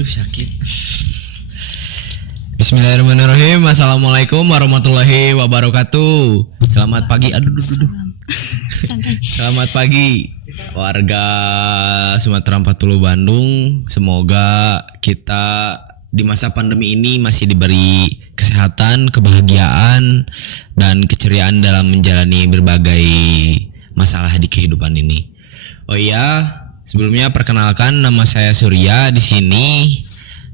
Aduh sakit. Bismillahirrahmanirrahim. Assalamualaikum warahmatullahi wabarakatuh. Selamat pagi. Aduh. Selamat pagi warga Sumatera 40 Bandung. Semoga kita di masa pandemi ini masih diberi kesehatan, kebahagiaan, dan keceriaan dalam menjalani berbagai masalah di kehidupan ini. Oh iya, sebelumnya perkenalkan, nama saya Surya. Di sini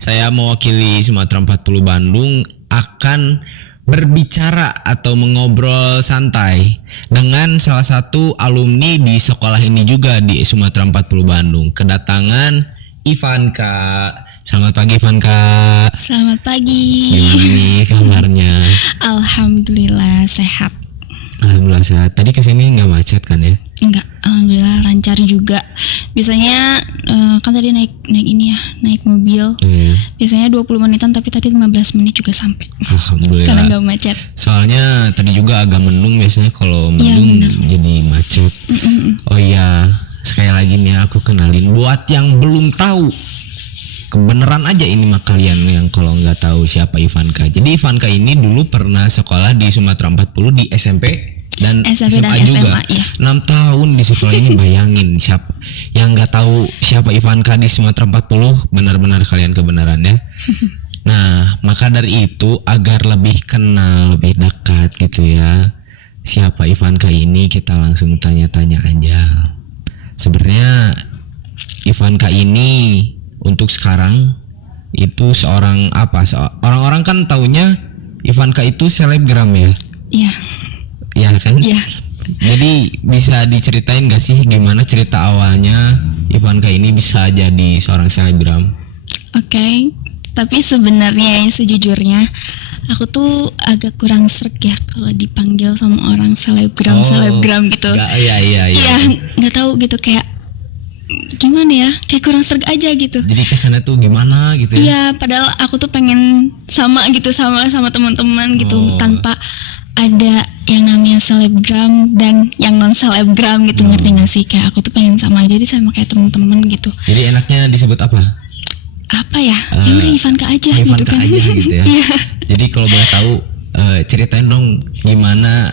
saya mewakili Sumatera 40 Bandung akan berbicara atau mengobrol santai dengan salah satu alumni di sekolah ini juga di Sumatera 40 Bandung. Kedatangan Ivanka. Selamat pagi Ivanka. Selamat pagi. Gimana nih kabarnya? Alhamdulillah sehat. Alhamdulillah sehat. Tadi kesini nggak macet kan ya? Enggak, alhamdulillah lancar juga. Biasanya kan tadi naik mobil. Biasanya 20 menitan tapi tadi 15 menit juga sampai. Alhamdulillah. Karena nggak macet. Soalnya tadi juga agak mendung, biasanya kalau mendung jadi macet. Oh iya, sekali lagi nih aku kenalin buat yang belum tahu. Kebenaran aja ini mah kalian yang kalau nggak tahu siapa Ivanka. Jadi Ivanka ini dulu pernah sekolah di Sumatera 40 di SMP dan SMA juga. Iya. 6 tahun di sekolah ini. Bayangin siapa yang nggak tahu siapa Ivanka di Sumatera 40, benar-benar kalian kebenaran ya. Nah, maka dari itu agar lebih kenal, lebih dekat gitu ya, siapa Ivanka ini, kita langsung tanya-tanya aja. Sebenarnya Ivanka ini untuk sekarang itu seorang apa? Orang-orang kan taunya Ivanka itu selebgram ya? Iya. Iya kan? Iya. Jadi bisa diceritain gak sih gimana cerita awalnya Ivanka ini bisa jadi seorang selebgram? Oke. Tapi sebenarnya sejujurnya aku tuh agak kurang sreg ya kalau dipanggil sama orang selebgram gitu. Iya. Iya, nggak tahu gitu, kayak gimana ya, kayak kurang sreg aja gitu. Jadi kesannya tuh gimana gitu ya? Iya, padahal aku tuh pengen sama gitu sama teman-teman gitu, tanpa ada yang namanya selebgram dan yang non selebgram gitu. Ngerti nggak sih? Kayak aku tuh pengen sama aja sama kayak teman-teman gitu. Jadi enaknya disebut apa? Apa ya? Udah Ivanka aja gitu kan. Aja gitu ya. Iya. Jadi kalau boleh tahu, ceritain dong gimana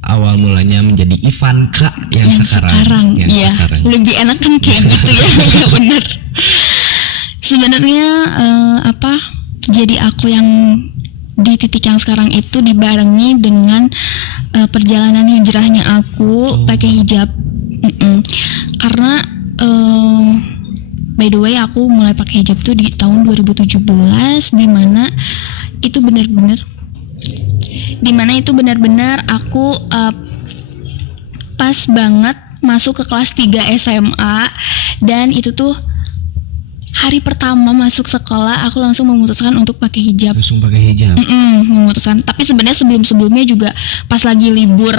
awal mulanya menjadi Ivanka yang sekarang. Iya. Lebih enak kan kayak gitu ya. Iya benar. Sebenarnya jadi aku yang di titik yang sekarang itu dibarengi dengan perjalanan hijrahnya aku pakai hijab. Karena by the way aku mulai pakai hijab tuh di tahun 2017, dimana itu benar-benar aku pas banget masuk ke kelas 3 SMA, dan itu tuh hari pertama masuk sekolah aku langsung memutuskan untuk pakai hijab. Memutuskan. Tapi sebenarnya sebelumnya juga pas lagi libur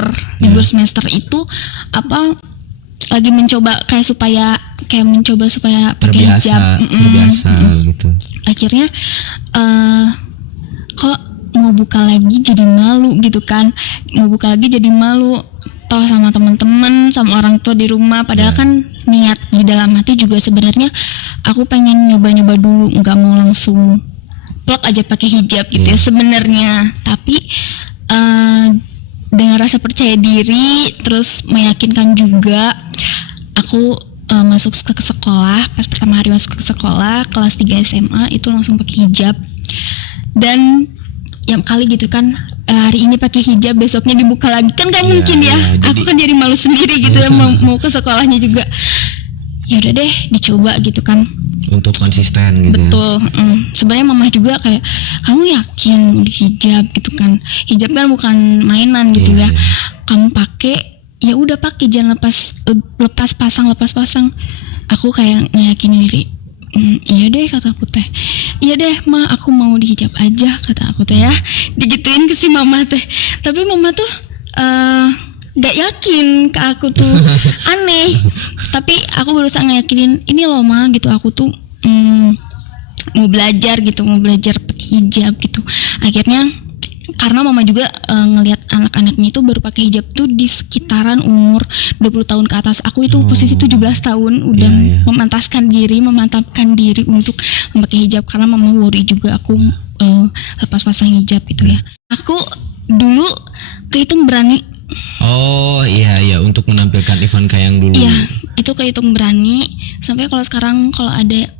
semester itu lagi mencoba supaya pakai hijab. Terbiasa gitu. Akhirnya kok mau buka lagi jadi malu gitu kan. Toh sama teman-teman, sama orang tua di rumah. Padahal kan niat di dalam hati juga sebenarnya aku pengen nyoba-nyoba dulu, nggak mau langsung plak aja pakai hijab gitu ya sebenarnya. Tapi dengan rasa percaya diri, terus meyakinkan juga, aku masuk ke sekolah. Pas pertama hari masuk ke sekolah kelas 3 SMA itu langsung pakai hijab. Dan yang kali gitu kan, hari ini pakai hijab besoknya dibuka lagi kan gak mungkin ya. Aku kan jadi malu sendiri gitu ya, mau ke sekolahnya juga. Ya udah deh dicoba gitu kan, untuk konsisten gitu. Betul. Sebenarnya mama juga kayak, kamu yakin di hijab gitu kan, hijab kan bukan mainan gitu ya. Kamu pakai, ya udah pakai, jangan lepas pasang. Aku kayak ngeyakinin diri. Iya deh kata aku teh. Iya deh ma, aku mau dihijab aja kata aku teh ya. Digituin ke si mama teh. Tapi mama tuh gak yakin ke aku tuh. Aneh. Tapi aku berusaha ngeyakinin, ini loh ma gitu, aku tuh mau belajar pakai hijab gitu. Akhirnya karena mama juga ngelihat anak-anaknya itu baru pakai hijab tuh di sekitaran umur 20 tahun ke atas. Aku itu posisi 17 tahun udah memantapkan diri untuk memakai hijab karena mama worry juga aku lepas pasang hijab gitu ya. Aku dulu kehitung berani. Oh iya untuk menampilkan Ivanka yang dulu. Iya, itu kehitung berani. Sampai kalau sekarang kalau ada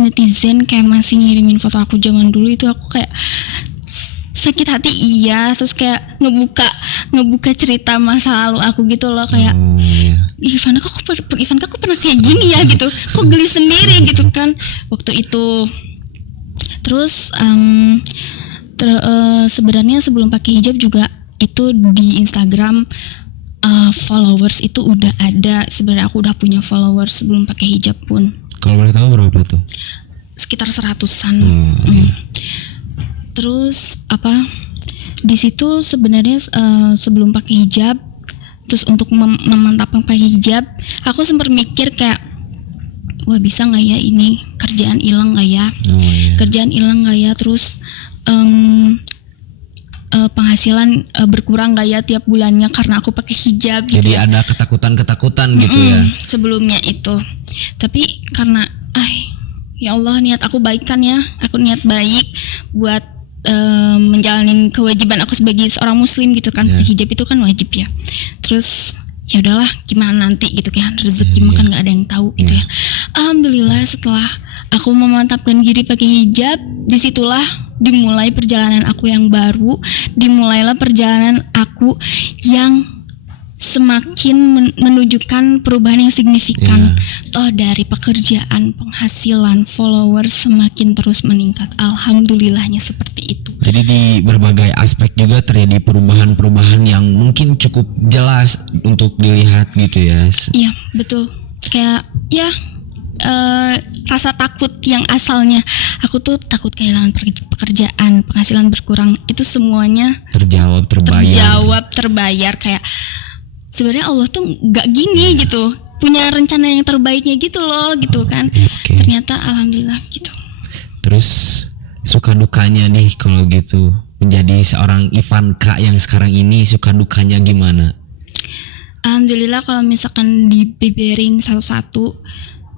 netizen kayak masih ngirimin foto aku zaman dulu, itu aku kayak sakit hati terus kayak ngebuka cerita masa lalu aku gitu loh, kayak Ivanka kok pernah kayak gini ya gitu, kok geli sendiri gitu kan waktu itu. Terus sebenarnya sebelum pakai hijab juga itu di Instagram followers itu udah ada. Sebenarnya aku udah punya followers sebelum pakai hijab pun. Kalau boleh tahu berapa tuh? Sekitar 100-an. Terus di situ sebenarnya sebelum pakai hijab, terus untuk memantapkan pakai hijab, aku sempat mikir kayak, wah bisa nggak ya ini kerjaan hilang nggak ya? Kerjaan hilang nggak ya? Terus penghasilan berkurang nggak ya tiap bulannya karena aku pakai hijab gitu. Jadi ada ketakutan gitu ya sebelumnya itu. Tapi karena ya Allah, niat aku baik kan ya, aku niat baik buat menjalanin kewajiban aku sebagai seorang muslim gitu kan. Hijab itu kan wajib ya. Terus ya udahlah, gimana nanti gitu kan, rezeki makan nggak ada yang tahu gitu ya. Alhamdulillah setelah aku memantapkan diri pakai hijab, disitulah dimulai perjalanan aku yang baru. Dimulailah perjalanan aku yang semakin menunjukkan perubahan yang signifikan. Toh dari pekerjaan, penghasilan, followers semakin terus meningkat. Alhamdulillahnya seperti itu. Jadi di berbagai aspek juga terjadi perubahan-perubahan yang mungkin cukup jelas untuk dilihat gitu ya. Iya betul. Kayak rasa takut yang asalnya aku tuh takut kehilangan pekerjaan, penghasilan berkurang, itu semuanya terjawab terbayar. Kayak sebenarnya Allah tuh nggak gini gitu, punya rencana yang terbaiknya gitu loh gitu kan. Ternyata alhamdulillah gitu. Terus suka dukanya nih kalau gitu menjadi seorang Ivanka yang sekarang ini, suka dukanya gimana? Alhamdulillah kalau misalkan dibeberin satu-satu,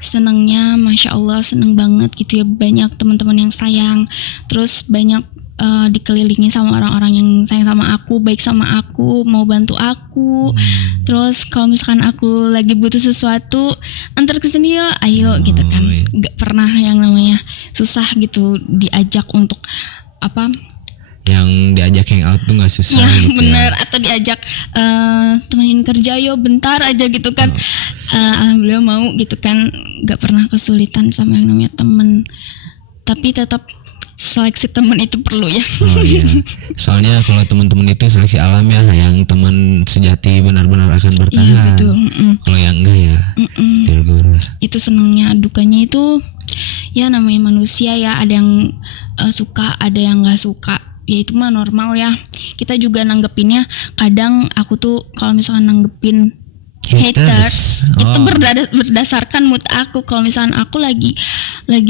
senangnya Masya Allah, seneng banget gitu ya. Banyak teman-teman yang sayang, terus banyak dikelilingi sama orang-orang yang sayang sama aku, baik sama aku, mau bantu aku. Terus kalau misalkan aku lagi butuh sesuatu, antar ke sini ya, ayo gitu kan. Gak pernah yang namanya susah gitu diajak untuk yang diajak hangout tuh nggak susah gitu bener ya. Atau diajak temenin kerja yo bentar aja gitu kan. Alhamdulillah mau gitu kan, nggak pernah kesulitan sama yang namanya temen. Tapi tetap seleksi temen itu perlu ya. Soalnya kalau teman-teman itu seleksi alam ya, yang teman sejati benar-benar akan bertahan. Iya betul. Kalau yang enggak ya itu senangnya. Dukanya itu ya namanya manusia ya, ada yang suka, ada yang nggak suka. Ya itu mah normal ya. Kita juga nanggepinnya, kadang aku tuh kalau misalkan nanggepin haters itu berdasarkan mood aku. Kalau misalkan aku lagi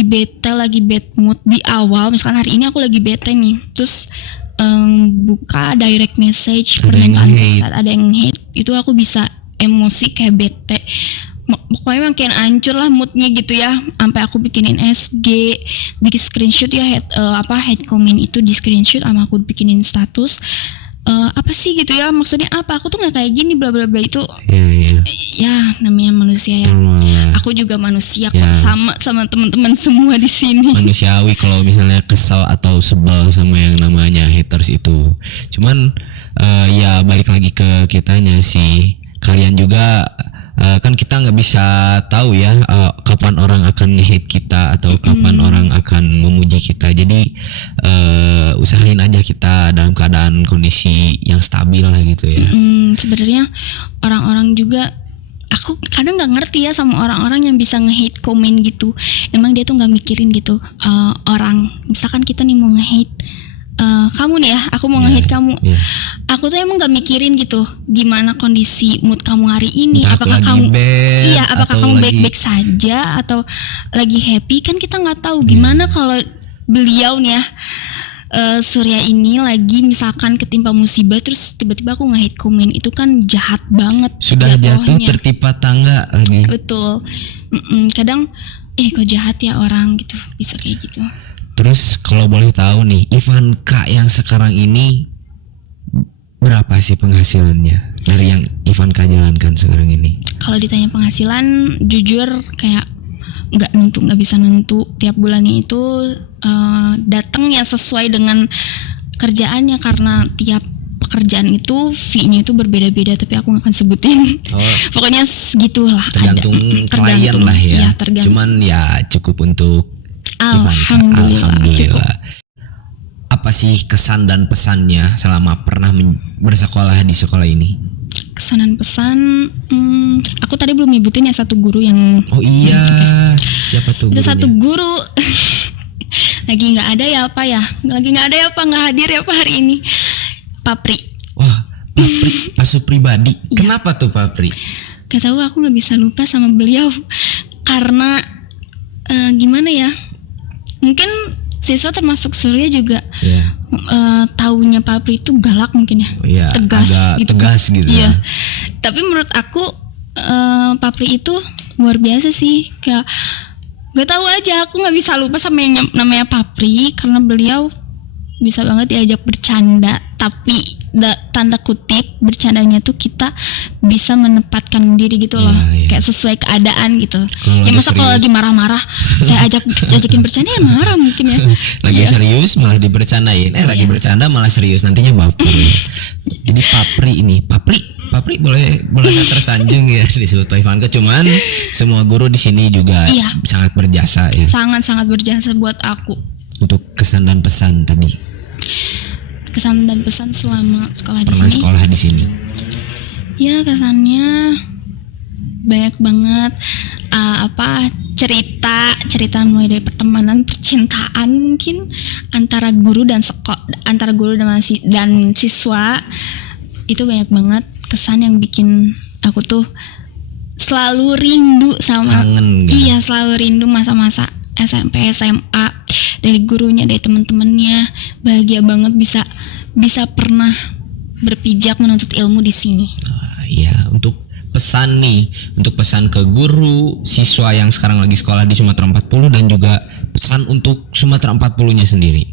bete, lagi bad mood di awal, misalkan hari ini aku lagi bete nih, terus buka direct message permintaan besar, ada yang hate, itu aku bisa emosi kayak bete. Pokoknya makin hancur lah moodnya gitu ya, sampai aku bikinin SG, bikin screenshot ya, hate comment itu di screenshot sama aku bikinin status. Apa sih gitu ya, maksudnya apa, aku tuh nggak kayak gini bla bla bla. Itu ya namanya manusia ya. Aku juga manusia kok, sama teman-teman semua di sini. Manusiawi kalau misalnya kesal atau sebel sama yang namanya haters itu. Cuman ya balik lagi ke kitanya sih, kalian juga kan kita nggak bisa tahu ya kapan orang akan nge-hate kita atau kapan orang akan memuji kita. Jadi usahain aja kita dalam keadaan kondisi yang stabil lah gitu ya. Sebenarnya orang-orang juga, aku kadang nggak ngerti ya sama orang-orang yang bisa nge-hate komen gitu. Emang dia tuh nggak mikirin gitu, orang misalkan kita nih mau nge-hate kamu nih ya, aku mau nge-hate kamu. Aku tuh emang gak mikirin gitu gimana kondisi mood kamu hari ini. Apakah kamu apakah kamu baik-baik saja atau lagi happy, kan kita nggak tahu. Gimana kalau beliau nih ya Surya ini lagi misalkan ketimpa musibah terus tiba-tiba aku nge-hate komen, itu kan jahat banget. Sudah jatuh jatuhnya. tertimpa tangga lagi. Betul. Kadang kok jahat ya orang gitu, bisa kayak gitu. Terus kalau boleh tahu nih, Ivanka yang sekarang ini berapa sih penghasilannya dari yang Ivanka jalankan sekarang ini? Kalau ditanya penghasilan, jujur kayak nggak bisa nentu. Tiap bulannya itu datang ya sesuai dengan kerjaannya, karena tiap pekerjaan itu fee-nya itu berbeda-beda, tapi aku nggak akan sebutin. Pokoknya segitulah. Tergantung klien lah ya. Tergantung. Cuman ya cukup untuk Alhamdulillah. Cukup. Apa sih kesan dan pesannya selama pernah bersekolah di sekolah ini? Kesan dan pesan, aku tadi belum nyebutin ya satu guru yang. Oh iya, siapa tuh? Itu gurunya? satu guru lagi nggak ada ya apa ya? Lagi nggak ada ya apa? Nggak hadir ya apa hari ini? Papri. Wah, Papri, asuh pribadi. Iya. Kenapa tuh Papri? Gak tahu, aku nggak bisa lupa sama beliau karena gimana ya? Mungkin siswa termasuk Surya juga taunya Papri itu galak mungkin ya, tegas agak gitu. Tegas gitu. Iya. Tapi menurut aku Papri itu luar biasa sih, kayak gak tahu aja, aku nggak bisa lupa sama yang namanya Papri karena beliau bisa banget diajak bercanda, tapi tanda kutip bercandanya tuh kita bisa menempatkan diri gitu loh, kayak sesuai keadaan gitu. Ya masa kalau lagi marah-marah saya ajakin bercanda ya marah mungkin ya. Lagi serius malah dibercandain, lagi bercanda malah serius, nantinya baper. Jadi Papri boleh tersanjung ya disebut Ivanka, cuman semua guru di sini juga sangat berjasa ya. Sangat berjasa buat aku. Untuk kesan dan pesan tadi. Kesan dan pesan selama sekolah di sini. Pernah sekolah di sini. Ya, kesannya banyak banget cerita mulai dari pertemanan, percintaan mungkin antara guru dan siswa. Itu banyak banget kesan yang bikin aku tuh selalu rindu sama kangen, gak? Iya, selalu rindu masa-masa SMP, SMA, dari gurunya, dari teman-temannya. Bahagia banget bisa pernah berpijak menuntut ilmu di sini. Iya, untuk pesan ke guru, siswa yang sekarang lagi sekolah di Sumatera 40 dan juga pesan untuk Sumatera 40-nya sendiri.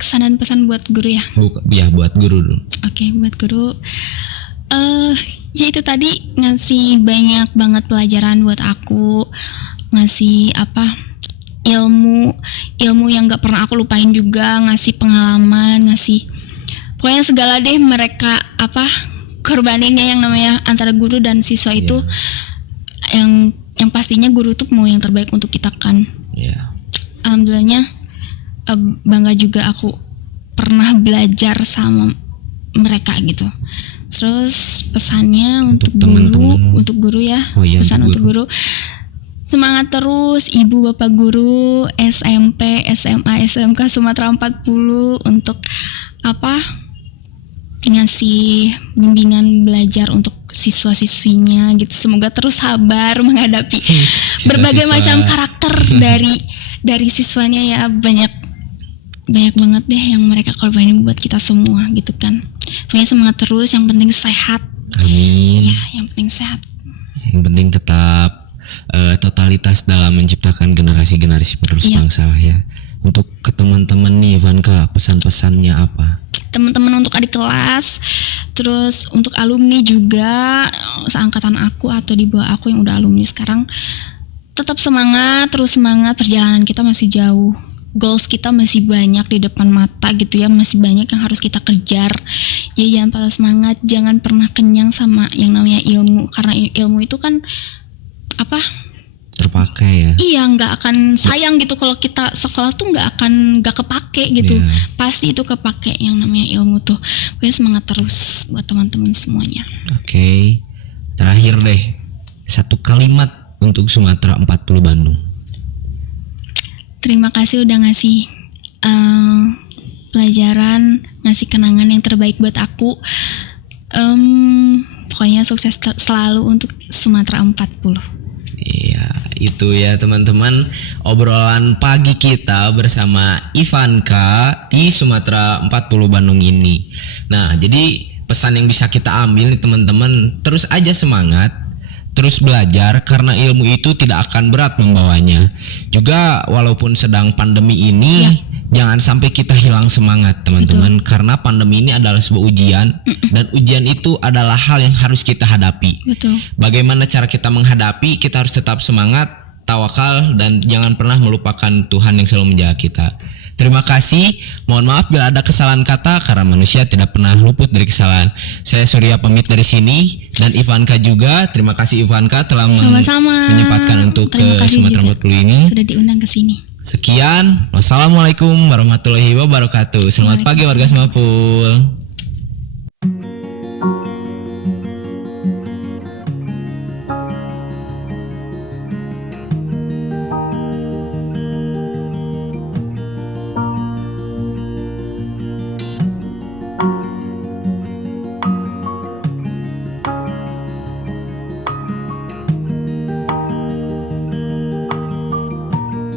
Kesan dan pesan buat guru ya? Iya, buat guru dulu. Oke, buat guru. Ya itu tadi, ngasih banyak banget pelajaran buat aku, ngasih ilmu yang gak pernah aku lupain juga, ngasih pengalaman, ngasih pokoknya segala deh mereka korbaninnya yang namanya antara guru dan siswa itu yang pastinya guru tuh mau yang terbaik untuk kita kan. Alhamdulillahnya bangga juga aku pernah belajar sama mereka gitu. Terus pesannya untuk guru ya, pesan untuk guru, semangat terus ibu bapak guru SMP, SMA, SMK Sumatera 40 untuk ngasih bimbingan belajar untuk siswa-siswinya gitu. Semoga terus sabar menghadapi berbagai macam karakter dari siswanya ya. Banyak banget deh yang mereka korbanin buat kita semua gitu kan. Pokoknya semangat terus, yang penting sehat. Amin. Ya, yang penting sehat. Yang penting tetap totalitas dalam menciptakan generasi-generasi penerus bangsa lah ya. Untuk ke teman-teman nih Ivanka, pesan-pesannya apa? Teman-teman untuk adik kelas, terus untuk alumni juga seangkatan aku atau di bawah aku yang udah alumni sekarang, tetap semangat, terus semangat, perjalanan kita masih jauh. Goals kita masih banyak di depan mata gitu ya, masih banyak yang harus kita kejar. Jadi jangan patah semangat, jangan pernah kenyang sama yang namanya ilmu, karena ilmu itu kan terpakai ya. Iya, nggak akan sayang gitu kalau kita sekolah tuh nggak kepake gitu. Pasti itu kepake yang namanya ilmu tuh. Pokoknya semangat terus buat teman-teman semuanya. Oke. Terakhir deh, satu kalimat untuk Sumatera 40 Bandung. Terima kasih udah ngasih pelajaran, ngasih kenangan yang terbaik buat aku. Pokoknya sukses selalu untuk Sumatera 40. Iya, itu ya teman-teman. obrolan pagi kita bersama Ivanka di Sumatera 40 Bandung ini. Nah, jadi pesan yang bisa kita ambil nih teman-teman, terus aja semangat, terus belajar karena ilmu itu tidak akan berat membawanya. Juga walaupun sedang pandemi ini, jangan sampai kita hilang semangat teman-teman. Betul. Karena pandemi ini adalah sebuah ujian dan ujian itu adalah hal yang harus kita hadapi. Betul. Bagaimana cara kita menghadapi? Kita harus tetap semangat, tawakal, dan jangan pernah melupakan Tuhan yang selalu menjaga kita. Terima kasih. Mohon maaf bila ada kesalahan kata karena manusia tidak pernah luput dari kesalahan. Saya Surya pamit dari sini dan Ivanka juga. Terima kasih Ivanka telah menyempatkan untuk ke Sumatera 40 ini. Sudah diundang ke sini. Sekian. Wassalamualaikum warahmatullahi wabarakatuh. Selamat pagi warga Semapul.